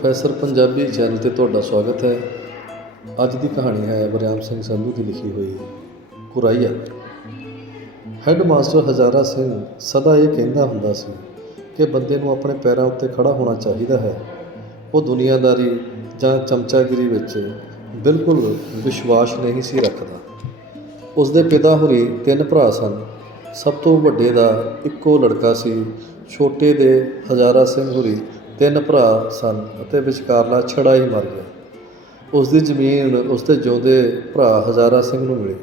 Professor Punjabi channel ਤੇ ਤੁਹਾਡਾ ਸਵਾਗਤ ਹੈ। ਅੱਜ ਦੀ ਕਹਾਣੀ ਹੈ ਬਰਿਆਮ ਸਿੰਘ ਸੰਧੂ ਦੀ ਲਿਖੀ ਹੋਈ ਕੁਰਾਈਆ। ਹੈੱਡ ਮਾਸਟਰ ਹਜ਼ਾਰਾ ਸਿੰਘ ਸਦਾ ਇਹ ਕਹਿੰਦਾ ਹੁੰਦਾ ਸੀ ਕਿ ਬੰਦੇ ਨੂੰ ਆਪਣੇ ਪੈਰਾਂ ਉੱਤੇ ਖੜਾ ਹੋਣਾ ਚਾਹੀਦਾ ਹੈ। ਉਹ ਦੁਨੀਆਦਾਰੀ ਜਾਂ ਚਮਚਾਗਿਰੀ ਵਿੱਚ ਬਿਲਕੁਲ ਵਿਸ਼ਵਾਸ ਨਹੀਂ ਸੀ ਰੱਖਦਾ। ਉਸ ਦੇ ਪਿਤਾ ਹੋਰੀ ਤਿੰਨ ਭਰਾ ਸਨ। ਸਭ ਤੋਂ ਵੱਡੇ ਦਾ ਇੱਕੋ ਲੜਕਾ ਸੀ। ਛੋਟੇ ਦੇ ਹਜ਼ਾਰਾ ਸਿੰਘ ਹੋਰੀ ਤਿੰਨ ਭਰਾ ਸਨ ਅਤੇ ਵਿਚਕਾਰਲਾ ਛੜਾ ਹੀ ਮਰ ਗਿਆ। ਉਸ ਦੀ ਜ਼ਮੀਨ, ਉਸ ਦੇ ਜਿਉਂਦੇ ਭਰਾ ਹਜ਼ਾਰਾ ਸਿੰਘ ਨੂੰ ਮਿਲੀ।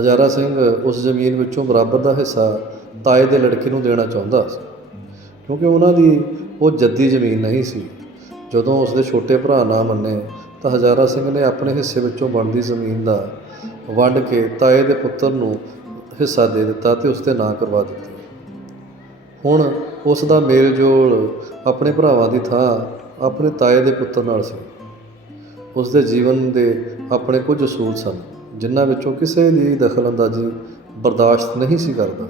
ਹਜ਼ਾਰਾ ਸਿੰਘ ਉਸ ਜ਼ਮੀਨ ਵਿੱਚੋਂ ਬਰਾਬਰ ਦਾ ਹਿੱਸਾ ਤਾਏ ਦੇ ਲੜਕੇ ਨੂੰ ਦੇਣਾ ਚਾਹੁੰਦਾ ਸੀ। ਕਿਉਂਕਿ ਉਹਨਾਂ ਦੀ ਉਹ ਜੱਦੀ ਜ਼ਮੀਨ ਨਹੀਂ ਸੀ। ਜਦੋਂ ਉਸ ਦੇ ਛੋਟੇ ਭਰਾ ਨਾ ਮੰਨੇ, ਤਾਂ ਹਜ਼ਾਰਾ ਸਿੰਘ ਨੇ ਆਪਣੇ ਹਿੱਸੇ ਵਿੱਚੋਂ ਬਣਦੀ ਜ਼ਮੀਨ ਦਾ ਵੰਡ ਕੇ ਤਾਏ ਦੇ ਪੁੱਤਰ ਨੂੰ ਹਿੱਸਾ ਦੇ ਦਿੱਤਾ ਤੇ ਉਸ ਦੇ ਨਾਂ ਕਰਵਾ ਦਿੱਤੀ। ਹੁਣ ਉਸ ਦਾ ਮੇਲ ਜੋਲ ਆਪਣੇ ਭਰਾਵਾਂ ਦੀ ਥਾਂ ਆਪਣੇ ਤਾਏ ਦੇ ਪੁੱਤਰ ਨਾਲ ਸੀ। ਉਸ ਦੇ ਜੀਵਨ ਦੇ ਆਪਣੇ ਕੁਝ ਅਸੂਲ ਸਨ, ਜਿਨ੍ਹਾਂ ਵਿੱਚੋਂ ਕਿਸੇ ਦੀ ਦਖਲਅੰਦਾਜ਼ੀ ਬਰਦਾਸ਼ਤ ਨਹੀਂ ਸੀ ਕਰਦਾ।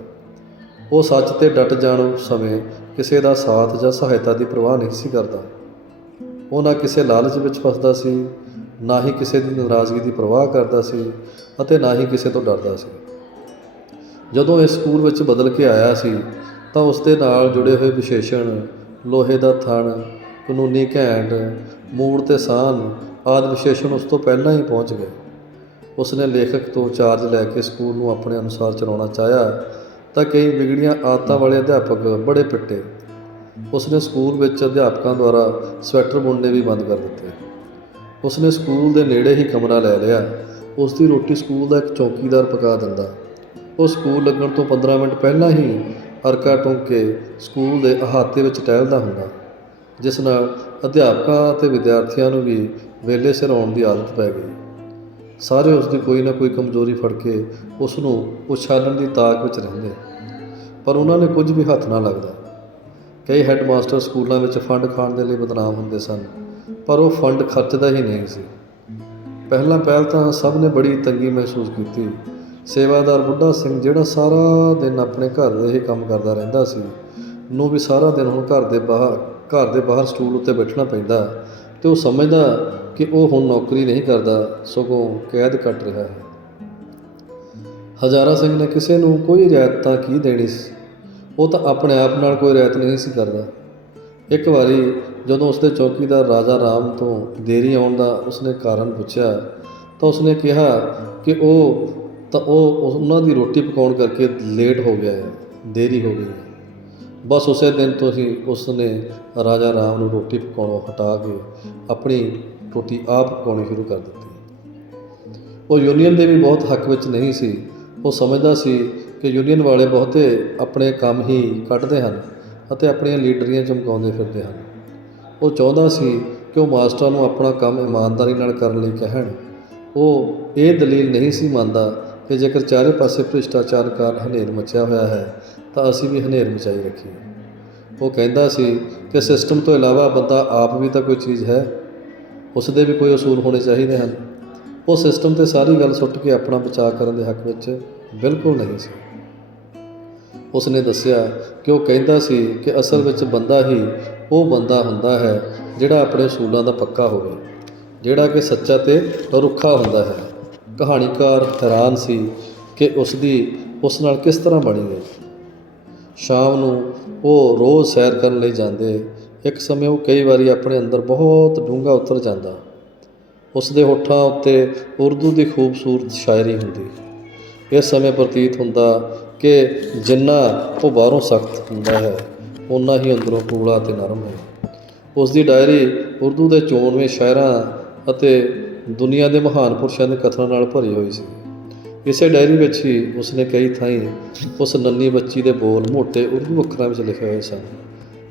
ਉਹ ਸੱਚ ਤੇ ਡਟ ਜਾਣ ਸਮੇਂ ਕਿਸੇ ਦਾ ਸਾਥ ਜਾਂ ਸਹਾਇਤਾ ਦੀ ਪਰਵਾਹ ਨਹੀਂ ਸੀ ਕਰਦਾ। ਉਹ ਨਾ ਕਿਸੇ ਲਾਲਚ ਵਿੱਚ ਫਸਦਾ ਸੀ, ਨਾ ਹੀ ਕਿਸੇ ਦੀ ਨਾਰਾਜ਼ਗੀ ਦੀ ਪਰਵਾਹ ਕਰਦਾ ਸੀ ਅਤੇ ਨਾ ਹੀ ਕਿਸੇ ਤੋਂ ਡਰਦਾ ਸੀ। ਜਦੋਂ ਇਸ ਸਕੂਲ ਵਿੱਚ ਬਦਲ ਕੇ ਆਇਆ ਸੀ ਤਾਂ ਉਸ ਦੇ ਨਾਲ ਜੁੜੇ ਹੋਏ ਵਿਸ਼ੇਸ਼ਣ, ਲੋਹੇ ਦਾ ਥਣ, ਕਾਨੂੰਨੀ ਘੈਂਟ, ਮੂੜ ਤੇ ਸਾਨ ਆਦਿ ਵਿਸ਼ੇਸ਼ਣ ਉਸ ਤੋਂ ਪਹਿਲਾਂ ਹੀ ਪਹੁੰਚ ਗਏ। ਉਸ ਨੇ ਲੇਖਕ ਤੋਂ ਚਾਰਜ ਲੈ ਕੇ ਸਕੂਲ ਨੂੰ ਆਪਣੇ ਅਨੁਸਾਰ ਚਲਾਉਣਾ ਚਾਹਿਆ ਤਾਂ ਕਈ ਵਿਗੜੀਆਂ ਆਦਤਾਂ ਵਾਲੇ ਅਧਿਆਪਕ ਬੜੇ ਪਿੱਟੇ। ਉਸ ਨੇ ਸਕੂਲ ਵਿੱਚ ਅਧਿਆਪਕਾਂ ਦੁਆਰਾ ਸਵੈਟਰ ਬੁਣਨੇ ਵੀ ਬੰਦ ਕਰ ਦਿੱਤੇ। ਉਸ ਨੇ ਸਕੂਲ ਦੇ ਨੇੜੇ ਹੀ ਕਮਰਾ ਲੈ ਲਿਆ। ਉਸ ਦੀ ਰੋਟੀ ਸਕੂਲ ਦਾ ਇੱਕ ਚੌਕੀਦਾਰ ਪਕਾ ਦਿੰਦਾ। ਉਹ ਸਕੂਲ ਲੱਗਣ ਤੋਂ 15 ਮਿੰਟ ਪਹਿਲਾਂ ਹੀ ਅਰਕਾ ਟੁੰਗ ਕੇ ਸਕੂਲ ਦੇ ਅਹਾਤੇ ਵਿੱਚ ਟਹਿਲਦਾ ਹੁੰਦਾ, ਜਿਸ ਨਾਲ ਅਧਿਆਪਕਾਂ ਅਤੇ ਵਿਦਿਆਰਥੀਆਂ ਨੂੰ ਵੀ ਵੇਲੇ ਸਿਰ ਆਉਣ ਦੀ ਆਦਤ ਪੈ ਗਈ। ਸਾਰੇ ਉਸ ਦੀ ਕੋਈ ਨਾ ਕੋਈ ਕਮਜ਼ੋਰੀ ਫੜ ਕੇ ਉਸ ਨੂੰ ਉਛਾਲਣ ਦੀ ਤਾਕ ਵਿੱਚ ਰਹਿੰਦੇ। ਪਰ ਉਹਨਾਂ ਨੇ ਕੁਝ ਵੀ ਹੱਥ ਨਾ ਲੱਗਦਾ। ਕਈ ਹੈੱਡਮਾਸਟਰ ਸਕੂਲਾਂ ਵਿੱਚ ਫੰਡ ਖਾਣ ਦੇ ਲਈ ਬਦਨਾਮ ਹੁੰਦੇ ਸਨ, ਪਰ ਉਹ ਫੰਡ ਖਰਚਦਾ ਹੀ ਨਹੀਂ ਸੀ। ਪਹਿਲਾਂ ਪਹਿਲ ਤਾਂ ਸਭ ਨੇ ਬੜੀ ਤੰਗੀ ਮਹਿਸੂਸ ਕੀਤੀ ਸੇਵਾਦਾਰ ਬੁੱਢਾ ਸਿੰਘ ਜਿਹੜਾ ਸਾਰਾ ਦਿਨ ਆਪਣੇ ਘਰ ਦੇ ਹੀ ਕੰਮ ਕਰਦਾ ਰਹਿੰਦਾ ਸੀ ਨੂੰ ਵੀ ਸਾਰਾ ਦਿਨ ਹੁਣ ਘਰ ਦੇ ਬਾਹਰ, ਘਰ ਦੇ ਬਾਹਰ ਸਟੂਲ ਉੱਤੇ ਬੈਠਣਾ ਪੈਂਦਾ ਤੇ ਉਹ ਸਮਝਦਾ ਕਿ ਉਹ ਹੁਣ ਨੌਕਰੀ ਨਹੀਂ ਕਰਦਾ, ਸਗੋਂ ਕੈਦ ਕੱਟ ਰਿਹਾ ਹੈ। ਹਜ਼ਾਰਾ ਸਿੰਘ ਨੇ ਕਿਸੇ ਨੂੰ ਕੋਈ ਰਿਆਇਤ ਤਾਂ ਕੀ ਦੇਣੀ ਸੀ? ਉਹ ਤਾਂ ਆਪਣੇ ਆਪ ਨਾਲ ਕੋਈ ਰਿਆਇਤ ਨਹੀਂ ਸੀ ਕਰਦਾ। ਇੱਕ ਵਾਰੀ ਜਦੋਂ ਉਸਦੇ ਚੌਕੀਦਾਰ ਰਾਜਾ ਰਾਮ ਤੋਂ ਦੇਰੀ ਆਉਣ ਦਾ ਉਸਨੇ ਕਾਰਨ ਪੁੱਛਿਆ, ਤਾਂ ਉਸਨੇ ਕਿਹਾ ਕਿ ਉਹ ਤਾਂ ਉਹ ਉਹਨਾਂ ਦੀ ਰੋਟੀ ਪਕਾਉਣ ਕਰਕੇ ਲੇਟ ਹੋ ਗਿਆ ਹੈ, ਦੇਰੀ ਹੋ ਗਈ ਹੈ। ਬਸ ਉਸੇ ਦਿਨ ਤੋਂ ਹੀ ਉਸਨੇ ਰਾਜਾ ਰਾਮ ਨੂੰ ਰੋਟੀ ਪਕਾਉਣੋਂ ਹਟਾ ਕੇ ਆਪਣੀ ਰੋਟੀ ਆਪ ਪਕਾਉਣੀ ਸ਼ੁਰੂ ਕਰ ਦਿੱਤੀ। ਉਹ ਯੂਨੀਅਨ ਦੇ ਵੀ ਬਹੁਤ ਹੱਕ ਵਿੱਚ ਨਹੀਂ ਸੀ। ਉਹ ਸਮਝਦਾ ਸੀ ਕਿ ਯੂਨੀਅਨ ਵਾਲੇ ਬਹੁਤੇ ਆਪਣੇ ਕੰਮ ਹੀ ਕੱਢਦੇ ਹਨ ਅਤੇ ਆਪਣੀਆਂ ਲੀਡਰੀਆਂ ਚਮਕਾਉਂਦੇ ਫਿਰਦੇ ਹਨ। ਉਹ ਚਾਹੁੰਦਾ ਸੀ ਕਿ ਉਹ ਮਾਸਟਰਾਂ ਨੂੰ ਆਪਣਾ ਕੰਮ ਇਮਾਨਦਾਰੀ ਨਾਲ ਕਰਨ ਲਈ ਕਹਿਣ। ਉਹ ਇਹ ਦਲੀਲ ਨਹੀਂ ਸੀ ਮੰਨਦਾ ਕਿ ਜੇਕਰ ਚਾਰੇ ਪਾਸੇ ਭ੍ਰਿਸ਼ਟਾਚਾਰ ਕਾਰਨ ਹਨੇਰ ਮਚਿਆ ਹੋਇਆ ਹੈ, ਤਾਂ ਅਸੀਂ ਵੀ ਹਨੇਰ ਮਚਾਈ ਰੱਖੀਏ। ਉਹ ਕਹਿੰਦਾ ਸੀ ਕਿ ਸਿਸਟਮ ਤੋਂ ਇਲਾਵਾ ਬੰਦਾ ਆਪ ਵੀ ਤਾਂ ਕੋਈ ਚੀਜ਼ ਹੈ, ਉਸ ਦੇ ਵੀ ਕੋਈ ਅਸੂਲ ਹੋਣੇ ਚਾਹੀਦੇ ਹਨ। ਉਹ ਸਿਸਟਮ ਤੇ ਸਾਰੀ ਗੱਲ ਸੁੱਟ ਕੇ ਆਪਣਾ ਬਚਾਅ ਕਰਨ ਦੇ ਹੱਕ ਵਿੱਚ ਬਿਲਕੁਲ ਨਹੀਂ ਸੀ। ਉਸ ਨੇ ਦੱਸਿਆ ਕਿ ਉਹ ਕਹਿੰਦਾ ਸੀ ਕਿ ਅਸਲ ਵਿੱਚ ਬੰਦਾ ਹੀ ਉਹ ਬੰਦਾ ਹੁੰਦਾ ਹੈ ਜਿਹੜਾ ਆਪਣੇ ਅਸੂਲਾਂ ਦਾ ਪੱਕਾ ਹੋਵੇ, ਜਿਹੜਾ ਕਿ ਸੱਚਾ ਤੇ ਰੁੱਖਾ ਹੁੰਦਾ ਹੈ। ਕਹਾਣੀਕਾਰ ਹੈਰਾਨ ਸੀ ਕਿ ਉਸ ਦੀ ਉਸ ਨਾਲ ਕਿਸ ਤਰ੍ਹਾਂ ਬਣੀ ਗਈ। ਸ਼ਾਮ ਨੂੰ ਉਹ ਰੋਜ਼ ਸੈਰ ਕਰਨ ਲਈ ਜਾਂਦੇ। ਇੱਕ ਸਮੇਂ ਉਹ ਕਈ ਵਾਰੀ ਆਪਣੇ ਅੰਦਰ ਬਹੁਤ ਡੂੰਘਾ ਉਤਰ ਜਾਂਦਾ। ਉਸ ਦੇ ਹੋਠਾਂ ਉੱਤੇ ਉਰਦੂ ਦੀ ਖੂਬਸੂਰਤ ਸ਼ਾਇਰੀ ਹੁੰਦੀ। ਇਸ ਸਮੇਂ ਪ੍ਰਤੀਤ ਹੁੰਦਾ ਕਿ ਜਿੰਨਾ ਉਹ ਬਾਹਰੋਂ ਸਖਤ ਹੁੰਦਾ ਹੈ ਉਨਾ ਹੀ ਅੰਦਰੋਂ ਕੂੜਾ ਤੇ ਨਰਮ ਹੈ। ਉਸ ਦੀ ਡਾਇਰੀ ਉਰਦੂ ਦੇ ਚੋਣਵੇਂ ਸ਼ਾਇਰਾਂ ਅਤੇ ਦੁਨੀਆ ਦੇ ਮਹਾਨ ਪੁਰਸ਼ਾਂ ਦੇ ਕਥਨਾਂ ਨਾਲ ਭਰੀ ਹੋਈ ਸੀ। ਇਸੇ ਡਾਇਰੀ ਵਿੱਚ ਹੀ ਉਸਨੇ ਕਈ ਥਾਈਂ ਉਸ ਨੰਨੀ ਬੱਚੀ ਦੇ ਬੋਲ ਮੋਟੇ ਉਰਦੂ ਅੱਖਰਾਂ ਵਿੱਚ ਲਿਖੇ ਹੋਏ ਸਨ,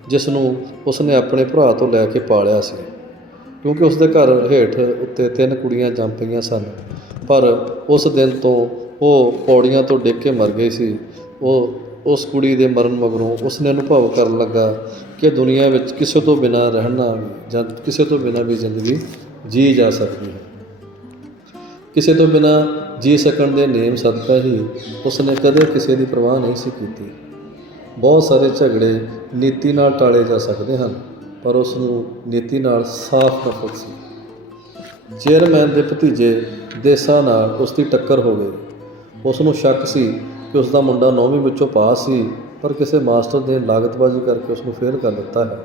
ਜਿਸ ਨੂੰ ਉਸਨੇ ਆਪਣੇ ਭਰਾ ਤੋਂ ਲੈ ਕੇ ਪਾਲਿਆ ਸੀ। ਕਿਉਂਕਿ ਉਸ ਦੇ ਘਰ ਹੇਠ ਉੱਤੇ ਤਿੰਨ ਕੁੜੀਆਂ ਜੰਮ ਪਈਆਂ ਸਨ, ਪਰ ਉਸ ਦਿਨ ਤੋਂ ਉਹ ਪੌੜੀਆਂ ਤੋਂ ਡਿੱਗ ਕੇ ਮਰ ਗਈ ਸੀ। ਉਹ, ਉਸ ਕੁੜੀ ਦੇ ਮਰਨ ਮਗਰੋਂ ਉਸਨੇ ਅਨੁਭਵ ਕਰਨ ਲੱਗਾ ਕਿ ਦੁਨੀਆ ਵਿੱਚ ਕਿਸੇ ਤੋਂ ਬਿਨਾਂ ਰਹਿਣਾ ਜਾਂ ਕਿਸੇ ਤੋਂ ਬਿਨਾਂ ਵੀ ਜ਼ਿੰਦਗੀ ਜੀ ਜਾ ਸਕਦੀ ਹੈ। ਕਿਸੇ ਤੋਂ ਬਿਨਾਂ ਜੀ ਸਕਣ ਦੇ ਨੇਮ ਸਦਕਾ ਹੀ ਉਸਨੇ ਕਦੇ ਕਿਸੇ ਦੀ ਪਰਵਾਹ ਨਹੀਂ ਸੀ ਕੀਤੀ। ਬਹੁਤ ਸਾਰੇ ਝਗੜੇ ਨੀਤੀ ਨਾਲ ਟਾਲੇ ਜਾ ਸਕਦੇ ਹਨ, ਪਰ ਉਸ ਨੂੰ ਨੀਤੀ ਨਾਲ ਸਾਫ਼ ਨਫ਼ਰਤ ਸੀ। ਚੇਅਰਮੈਨ ਦੇ ਭਤੀਜੇ ਦੇਸਾ ਨਾਲ ਉਸ ਦੀ ਟੱਕਰ ਹੋ ਗਈ। ਉਸ ਨੂੰ ਸ਼ੱਕ ਸੀ ਕਿ ਉਸ ਦਾ ਮੁੰਡਾ 9ਵੀਂ ਵਿੱਚੋਂ ਪਾਸ ਸੀ, ਪਰ ਕਿਸੇ ਮਾਸਟਰ ਨੇ ਲਾਗਤਬਾਜ਼ੀ ਕਰਕੇ ਉਸ ਨੂੰ ਫੇਲ ਕਰ ਦਿੱਤਾ ਹੈ।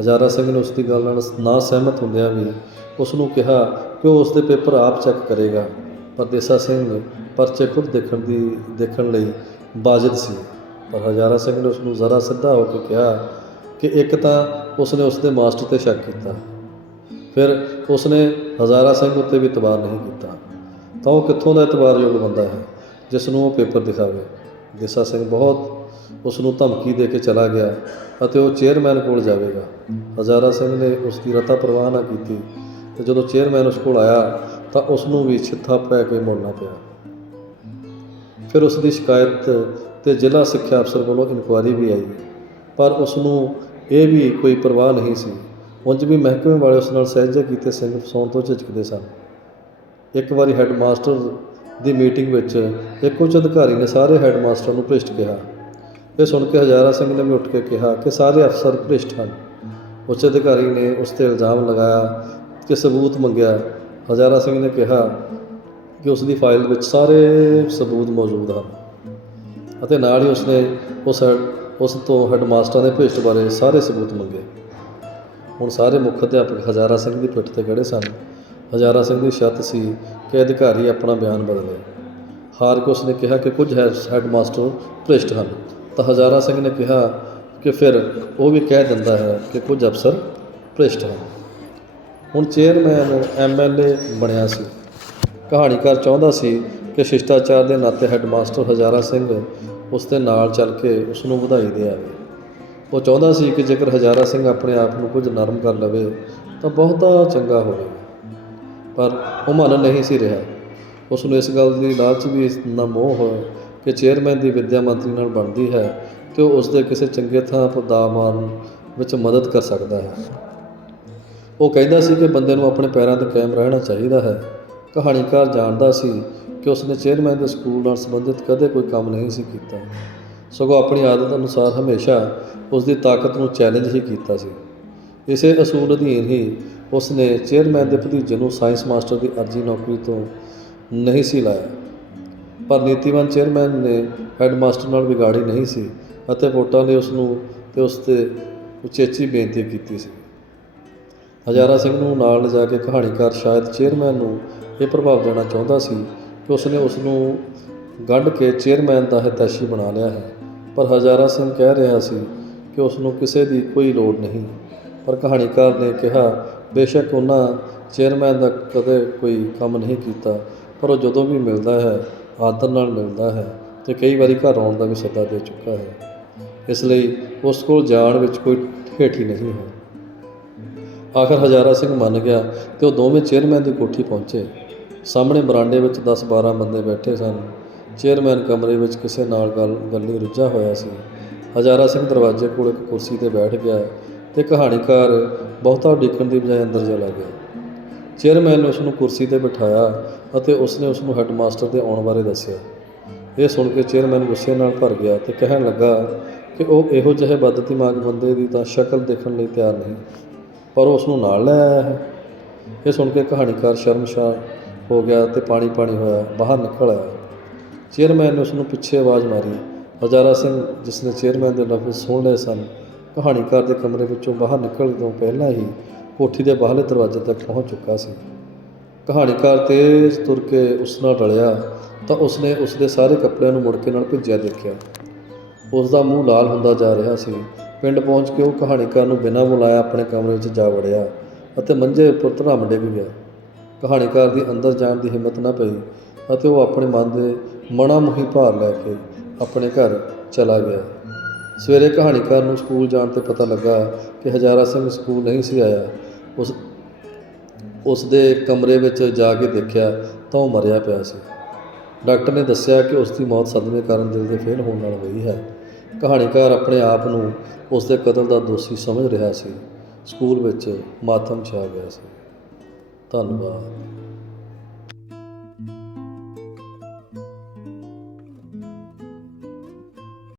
ਹਜ਼ਾਰਾ ਸਿੰਘ ਨੇ ਉਸ ਦੀ ਗੱਲ ਨਾਲ ਨਾ ਸਹਿਮਤ ਹੁੰਦਿਆਂ ਵੀ ਉਸ ਨੂੰ ਕਿਹਾ ਕਿ ਉਹ ਉਸ ਦੇ ਪੇਪਰ ਆਪ ਚੈੱਕ ਕਰੇਗਾ। ਪਰ ਦੇਸਾ ਸਿੰਘ ਪਰਚੇ ਖੁਦ ਦੇਖਣ ਦੀ, ਦੇਖਣ ਲਈ ਬਾਜਿਦ ਸੀ। ਪਰ ਹਜ਼ਾਰਾ ਸਿੰਘ ਨੇ ਉਸ ਨੂੰ ਜ਼ਰਾ ਸਿੱਧਾ ਹੋ ਕੇ ਕਿਹਾ ਕਿ ਇੱਕ ਤਾਂ ਉਸ ਨੇ ਉਸ ਦੇ ਮਾਸਟਰ ਤੇ ਸ਼ੱਕ ਕੀਤਾ। ਫਿਰ ਉਸ ਨੇ ਹਜ਼ਾਰਾ ਸਿੰਘ ਉੱਤੇ ਵੀ ਇਤਬਾਰ ਨਹੀਂ ਕੀਤਾ। ਤਾਂ ਉਹ ਕਿੱਥੋਂ ਦਾ ਇਤਬਾਰਯੋਗ ਬੰਦਾ ਹੈ ਜਿਸ ਨੂੰ ਉਹ ਪੇਪਰ ਦਿਖਾਵੇ? ਦੇਸਾ ਸਿੰਘ ਬਹੁਤ ਉਸ ਨੂੰ ਧਮਕੀ ਦੇ ਕੇ ਚਲਾ ਗਿਆ ਅਤੇ ਉਹ ਚੇਅਰਮੈਨ ਕੋਲ ਜਾਵੇਗਾ। ਹਜ਼ਾਰਾ ਸਿੰਘ ਨੇ ਉਸ ਦੀ ਰਤਾ ਪਰਵਾਹ ਨਾ ਕੀਤੀ ਤੇ ਜਦੋਂ ਚੇਅਰਮੈਨ ਉਸ ਕੋਲ ਆਇਆ ਤਾਂ ਉਸ ਨੂੰ ਵੀ ਛਿੱਥਾ ਪੈ ਕੇ ਮੁੜਨਾ ਪਿਆ। ਫਿਰ ਉਸ ਦੀ ਸ਼ਿਕਾਇਤ ਤੇ ਜ਼ਿਲ੍ਹਾ ਸਿੱਖਿਆ ਅਫਸਰ ਵੱਲੋਂ ਇਨਕੁਆਇਰੀ ਵੀ ਆਈ। ਪਰ ਉਸ ਨੂੰ ਇਹ ਵੀ ਕੋਈ ਪਰਵਾਹ ਨਹੀਂ ਸੀ। ਉਂਝ ਵੀ ਮਹਿਕਮੇ ਵਾਲੇ ਉਸ ਨਾਲ ਸਹਿਜੇ ਕੀਤੇ ਸਿੰਘ ਫਸਾਉਣ ਤੋਂ ਝਿਜਕਦੇ ਸਨ। ਇੱਕ ਵਾਰੀ ਹੈੱਡਮਾਸਟਰ ਦੀ ਮੀਟਿੰਗ ਵਿੱਚ ਇੱਕ ਉੱਚ ਅਧਿਕਾਰੀ ਨੇ ਸਾਰੇ ਹੈੱਡਮਾਸਟਰ ਨੂੰ ਭ੍ਰਿਸ਼ਟ ਕਿਹਾ। ਇਹ ਸੁਣ ਕੇ ਹਜ਼ਾਰਾ ਸਿੰਘ ਨੇ ਵੀ ਉੱਠ ਕੇ ਕਿਹਾ ਕਿ ਸਾਰੇ ਅਫਸਰ ਭ੍ਰਿਸ਼ਟ ਹਨ। ਉੱਚ ਅਧਿਕਾਰੀ ਨੇ ਉਸ ਤੇ ਇਲਜ਼ਾਮ ਲਗਾਇਆ ਕਿ ਸਬੂਤ ਮੰਗਿਆ। ਹਜ਼ਾਰਾ ਸਿੰਘ ਨੇ ਕਿਹਾ ਕਿ ਉਸ ਦੀ ਫਾਈਲ ਵਿੱਚ ਸਾਰੇ ਸਬੂਤ ਮੌਜੂਦ ਹਨ ਅਤੇ ਨਾਲ ਹੀ ਉਸਨੇ ਉਸ ਹੈਡ- ਉਸ ਤੋਂ ਹੈੱਡਮਾਸਟਰਾਂ ਦੇ ਭ੍ਰਿਸ਼ਟ ਬਾਰੇ ਸਾਰੇ ਸਬੂਤ ਮੰਗੇ। ਹੁਣ ਸਾਰੇ ਮੁੱਖ ਅਧਿਆਪਕ ਹਜ਼ਾਰਾ ਸਿੰਘ ਦੀ ਪਿੱਠ ਤੇ ਖੜੇ ਸਨ। ਹਜ਼ਾਰਾ ਸਿੰਘ ਦੀ ਸ਼ਰਤ ਸੀ ਕਿ ਅਧਿਕਾਰੀ ਆਪਣਾ ਬਿਆਨ ਬਦਲੇ। ਹਾਰ ਕੇ ਉਸਨੇ ਕਿਹਾ ਕਿ ਕੁਝ ਹੈਡ, ਹੈੱਡਮਾਸਟਰ ਭ੍ਰਿਸ਼ਟ ਹਨ। ਤਾਂ ਹਜ਼ਾਰਾ ਸਿੰਘ ਨੇ ਕਿਹਾ ਕਿ ਫਿਰ ਉਹ ਵੀ ਕਹਿ ਦਿੰਦਾ ਹੈ ਕਿ ਕੁਝ ਅਫਸਰ ਭ੍ਰਿਸ਼ਟ ਹਨ। ਹੁਣ ਚੇਅਰਮੈਨ ਐਮਐਲਏ ਬਣਿਆ ਸੀ। ਕਹਾਣੀਕਾਰ ਚਾਹੁੰਦਾ ਸੀ ਕਿ ਸ਼ਿਸ਼ਟਾਚਾਰ ਦੇ ਨਾਤੇ ਹੈੱਡਮਾਸਟਰ ਹਜ਼ਾਰਾ ਸਿੰਘ ਉਸ ਦੇ ਨਾਲ ਚੱਲ ਕੇ ਉਸ ਨੂੰ ਵਧਾਈ ਦੇ ਆਵੇ। ਉਹ ਚਾਹੁੰਦਾ ਸੀ ਕਿ ਜੇਕਰ ਹਜ਼ਾਰਾ ਸਿੰਘ ਆਪਣੇ ਆਪ ਨੂੰ ਕੁਝ ਨਰਮ ਕਰ ਲਵੇ, ਤਾਂ ਬਹੁਤਾ ਚੰਗਾ ਹੋਵੇਗਾ ਪਰ ਉਹ ਮਨ ਨਹੀਂ ਸੀ ਰਿਹਾ। ਉਸ ਨੂੰ ਇਸ ਗੱਲ ਦੀ ਲਾਲਚ ਵੀ ਨਾ ਮੋਹ ਹੋਇਆ ਕਿ ਚੇਅਰਮੈਨ ਦੀ ਵਿੱਦਿਆ ਮੰਤਰੀ ਨਾਲ ਬਣਦੀ ਹੈ ਤੇ ਉਹ ਉਸ ਦੇ ਕਿਸੇ ਚੰਗੇ ਥਾਂ ਪਦਾ ਮਾਰਨ ਵਿੱਚ ਮਦਦ ਕਰ ਸਕਦਾ ਹੈ। ਉਹ ਕਹਿੰਦਾ ਸੀ ਕਿ ਬੰਦੇ ਨੂੰ ਆਪਣੇ ਪੈਰਾਂ ਤੇ ਕਾਇਮ ਰਹਿਣਾ ਚਾਹੀਦਾ ਹੈ। ਕਹਾਣੀਕਾਰ ਜਾਣਦਾ ਸੀ ਕਿ ਉਸਨੇ ਚੇਅਰਮੈਨ ਦੇ ਸਕੂਲ ਨਾਲ ਸੰਬੰਧਿਤ ਕਦੇ ਕੋਈ ਕੰਮ ਨਹੀਂ ਸੀ ਕੀਤਾ। ਸਗੋਂ ਆਪਣੀ ਆਦਤ ਅਨੁਸਾਰ ਹਮੇਸ਼ਾ ਉਸ ਦੀ ਤਾਕਤ ਨੂੰ ਚੈਲੰਜ ਹੀ ਕੀਤਾ ਸੀ। ਇਸੇ ਅਸੂਲ ਅਧੀਨ ਹੀ ਉਸਨੇ ਚੇਅਰਮੈਨ ਦੇ ਭਤੀਜੇ ਨੂੰ ਸਾਇੰਸ ਮਾਸਟਰ ਦੀ ਅਰਜ਼ੀ ਨੌਕਰੀ ਤੋਂ ਨਹੀਂ ਸੀ ਲਾਇਆ। ਪਰ ਨੀਤੀਵਾਨ ਚੇਅਰਮੈਨ ਨੇ ਹੈੱਡਮਾਸਟਰ ਨਾਲ ਵਿਗਾੜੀ ਨਹੀਂ ਸੀ ਅਤੇ ਵੋਟਾਂ ਲਈ ਉਸ ਨੂੰ ਤੇ ਉਸ ਤੇ ਉਚੇਚੀ ਬੇਨਤੀ ਕੀਤੀ ਸੀ। ਹਜ਼ਾਰਾ ਸਿੰਘ ਨੂੰ ਨਾਲ ਲਿਜਾ ਕੇ ਕਹਾਣੀਕਾਰ ਸ਼ਾਇਦ ਚੇਅਰਮੈਨ ਨੂੰ ਇਹ ਪ੍ਰਭਾਵ ਦੇਣਾ ਚਾਹੁੰਦਾ ਸੀ ਕਿ ਉਸਨੇ ਉਸ ਨੂੰ ਗੱਡ ਕੇ ਚੇਅਰਮੈਨ ਦਾ ਹਿਤੈਸ਼ੀ ਬਣਾ ਲਿਆ ਹੈ। ਪਰ ਹਜ਼ਾਰਾ ਸਿੰਘ ਕਹਿ ਰਿਹਾ ਸੀ ਕਿ ਉਸ ਨੂੰ ਕਿਸੇ ਦੀ ਕੋਈ ਲੋੜ ਨਹੀਂ। ਪਰ ਕਹਾਣੀਕਾਰ ਨੇ ਕਿਹਾ, ਬੇਸ਼ੱਕ ਉਹਨਾਂ ਚੇਅਰਮੈਨ ਦਾ ਕਦੇ ਕੋਈ ਕੰਮ ਨਹੀਂ ਕੀਤਾ, ਪਰ ਉਹ ਜਦੋਂ ਵੀ ਮਿਲਦਾ ਹੈ ਆਦਰ ਨਾਲ ਮਿਲਦਾ ਹੈ ਤੇ ਕਈ ਵਾਰੀ ਘਰ ਆਉਣ ਦਾ ਵੀ ਸੱਦਾ ਦੇ ਚੁੱਕਾ ਹੈ। ਇਸ ਲਈ ਉਸ ਕੋਲ ਜਾਣ ਵਿੱਚ ਕੋਈ ਹੇਠੀ ਨਹੀਂ ਹੈ। ਆਖਰ ਹਜ਼ਾਰਾ ਸਿੰਘ ਮੰਨ ਗਿਆ ਤੇ ਉਹ ਦੋਵੇਂ ਚੇਅਰਮੈਨ ਦੀ ਕੋਠੀ ਪਹੁੰਚੇ। ਸਾਹਮਣੇ ਬਰਾਂਡੇ ਵਿੱਚ 10-12 ਬੰਦੇ ਬੈਠੇ ਸਨ। ਚੇਅਰਮੈਨ ਕਮਰੇ ਵਿੱਚ ਕਿਸੇ ਨਾਲ ਗੱਲ, ਗੱਲੀ ਰੁੱਝਾ ਹੋਇਆ ਸੀ। ਹਜ਼ਾਰਾ ਸਿੰਘ ਦਰਵਾਜ਼ੇ ਕੋਲ ਇੱਕ ਕੁਰਸੀ ਤੇ ਬੈਠ ਗਿਆ ਤੇ ਕਹਾਣੀਕਾਰ ਬਹੁਤਾ ਉਡੀਕਣ ਦੀ ਬਜਾਏ ਅੰਦਰ ਚਲਾ ਗਿਆ। ਚੇਅਰਮੈਨ ਨੇ ਉਸ ਨੂੰ ਕੁਰਸੀ ਤੇ ਬਿਠਾਇਆ ਅਤੇ ਉਸਨੇ ਉਸ ਨੂੰ ਹੈੱਡਮਾਸਟਰ ਦੇ ਆਉਣ ਬਾਰੇ ਦੱਸਿਆ। ਇਹ ਸੁਣ ਕੇ ਚੇਅਰਮੈਨ ਗੁੱਸੇ ਨਾਲ ਭਰ ਗਿਆ ਤੇ ਕਹਿਣ ਲੱਗਾ ਕਿ ਉਹ ਇਹੋ ਜਿਹੇ ਬਦਤਿਮਾਗ ਬੰਦੇ ਦੀ ਤਾਂ ਸ਼ਕਲ ਦੇਖਣ ਲਈ ਤਿਆਰ ਨਹੀਂ, ਪਰ ਉਹ ਉਸ ਨੂੰ ਨਾਲ ਲੈ ਆਇਆ ਹੈ। ਇਹ ਸੁਣ ਕੇ ਕਹਾਣੀਕਾਰ ਸ਼ਰਮਸ਼ਾਰ ਹੋ ਗਿਆ ਤੇ ਪਾਣੀ ਪਾਣੀ ਹੋਇਆ, ਬਾਹਰ ਨਿਕਲ ਆਇਆ। ਚੇਅਰਮੈਨ ਨੇ ਉਸ ਨੂੰ ਪਿੱਛੇ ਆਵਾਜ਼ ਮਾਰੀ। ਹਜ਼ਾਰਾ ਸਿੰਘ, ਜਿਸ ਨੇ ਚੇਅਰਮੈਨ ਦੇ ਲਫ਼ਜ਼ ਸੁਣ ਲਏ ਸਨ, ਕਹਾਣੀਕਾਰ ਦੇ ਕਮਰੇ ਵਿੱਚੋਂ ਬਾਹਰ ਨਿਕਲਣ ਤੋਂ ਪਹਿਲਾਂ ਹੀ ਕੋਠੀ ਦੇ ਬਾਹਰਲੇ ਦਰਵਾਜ਼ੇ ਤੱਕ ਪਹੁੰਚ ਚੁੱਕਾ ਸੀ। ਕਹਾਣੀਕਾਰ ਤੇਜ਼ ਤੁਰ ਕੇ ਉਸ ਨਾਲ ਰਲਿਆ, ਤਾਂ ਉਸਨੇ ਉਸ ਦੇ ਸਾਰੇ ਕੱਪੜਿਆਂ ਨੂੰ ਮੁੜ ਕੇ ਨਾਲ ਭਿੱਜਿਆ ਦੇਖਿਆ। ਉਸ ਦਾ ਮੂੰਹ ਲਾਲ ਹੁੰਦਾ ਜਾ ਰਿਹਾ ਸੀ। ਪਿੰਡ ਪਹੁੰਚ ਕੇ ਉਹ ਕਹਾਣੀਕਾਰ ਨੂੰ ਬਿਨਾਂ ਬੁਲਾਇਆ ਆਪਣੇ ਕਮਰੇ ਵਿੱਚ ਜਾ ਵੜਿਆ ਅਤੇ ਮੰਜੇ ਉੱਪਰ ਧਰਮ ਡਿੱਗ ਗਿਆ। ਕਹਾਣੀਕਾਰ ਦੀ ਅੰਦਰ ਜਾਣ ਦੀ ਹਿੰਮਤ ਨਾ ਪਈ ਅਤੇ ਉਹ ਆਪਣੇ ਮਨ ਦੇ ਮਣਾ ਮੁਹੀ ਭਾਰ ਲੈ ਕੇ ਆਪਣੇ ਘਰ ਚਲਾ ਗਿਆ। ਸਵੇਰੇ ਕਹਾਣੀਕਾਰ ਨੂੰ ਸਕੂਲ ਜਾਣ ਤੇ ਪਤਾ ਲੱਗਾ ਕਿ ਹਜ਼ਾਰਾ ਸਿੰਘ ਸਕੂਲ ਨਹੀਂ ਸੀ ਆਇਆ। ਉਸ ਉਸ ਦੇ ਕਮਰੇ ਵਿੱਚ ਜਾ ਕੇ ਦੇਖਿਆ ਤਾਂ ਉਹ ਮਰਿਆ ਪਿਆ ਸੀ। ਡਾਕਟਰ ਨੇ ਦੱਸਿਆ ਕਿ ਉਸ ਦੀ ਮੌਤ ਸਦਮੇ ਕਾਰਨ ਦਿਲ ਦੇ ਫੇਲ ਹੋਣ ਨਾਲ ਹੋਈ ਹੈ। ਕਹਾਣੀਕਾਰ ਆਪਣੇ ਆਪ ਨੂੰ ਉਸ ਦੇ ਕਤਲ ਦਾ ਦੋਸ਼ੀ ਸਮਝ ਰਿਹਾ ਸੀ। ਸਕੂਲ ਵਿੱਚ ਮਾਤਮ ਛਾ ਗਿਆ ਸੀ। ਧੰਨਵਾਦ।